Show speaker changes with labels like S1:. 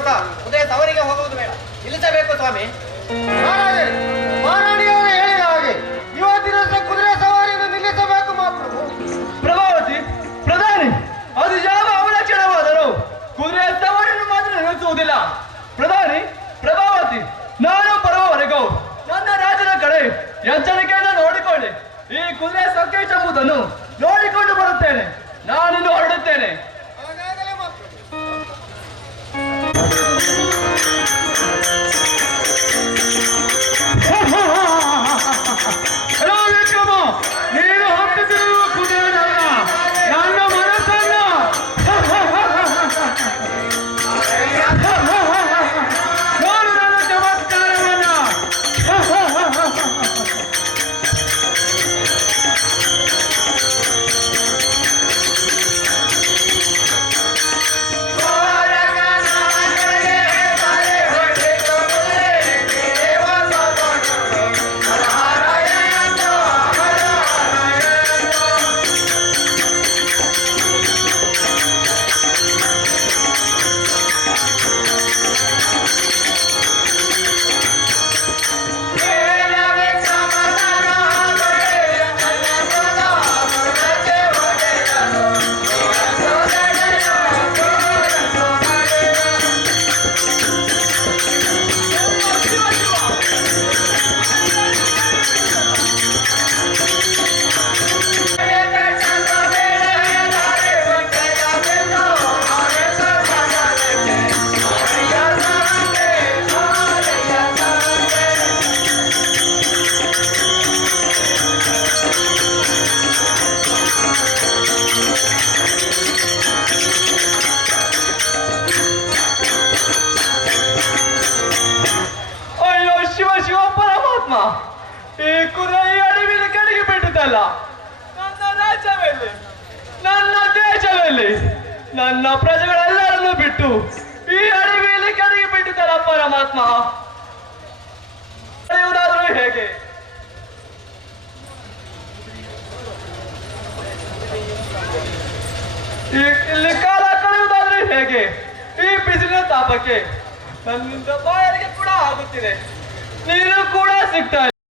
S1: ದಿವಸ ಉದಯ ತವರಿಗೆ ಹೋಗುವುದು ಬೇಡ. ನಿಲ್ಲಿಸಬೇಕು ಸ್ವಾಮಿ.
S2: ಮಹಾರಾಣಿಯವರು ಹೇಳಿದ ಹಾಗೆ ಇವತ್ತಿನ ಕುದುರೆ ಸವಾರಿಯನ್ನು ನಿಲ್ಲಿಸಬೇಕು ಮಾತ್ರ
S3: ಪ್ರಭಾವತಿ ಪ್ರಧಾನಿ ಅದು ಯಾವ ಅವಲಕ್ಷಣವಾದರೂ ಕುದುರೆ ಸವಾರಿಯನ್ನು ಮಾತ್ರ ನಿಲ್ಲಿಸುವುದಿಲ್ಲ. ಪ್ರಧಾನಿ ಪ್ರಭಾವತಿ ನಾನು ಬರುವವರೆಗೂ ನನ್ನ ರಾಜನ ಕಡೆ ಎಚ್ಚರಿಕೆಯನ್ನು ನೋಡಿಕೊಳ್ಳಿ. ಈ ಕುದುರೆ ಸಂಕೇಶ ಎಂಬುದನ್ನು ನೋಡಿಕೊಂಡು ಬರುತ್ತೇನೆ. ನಾನಿನ್ನು ಹೊರಡುತ್ತೇನೆ. ಈ ಕುರೈ ಈ ಅಡವಿಲಿ ಕಡೆಗೆ ಬಿಟ್ಟದಲ್ಲ ನನ್ನ ರಾಜ್ಯವೆಲ್ಲಿ? ನನ್ನ ದೇಶವೆಲ್ಲಿ? ನನ್ನ ಪ್ರಜೆಗಳೆಲ್ಲರನ್ನು ಬಿಟ್ಟು ಈ ಅಡವಿಯಲ್ಲಿ ಕಡೆಗೆ ಬಿಟ್ಟಿದ್ದಲ್ಲ ಪರಮಾತ್ಮ? ನಡೆಯುವುದಾದರೂ ಹೇಗೆ? ಇಲ್ಲಿ ಕಾಲ ಕಳೆಯುವುದಾದ್ರೆ ಹೇಗೆ? ಈ ಬಿಸಿಲಿನ ತಾಪಕ್ಕೆ ನನ್ನಿಂದ ಬಾಯರಿಗೆ ಕೂಡ ಆಗುತ್ತಿದೆ. ನೀರು ಕೂಡ ಸಿಗ್ತಾ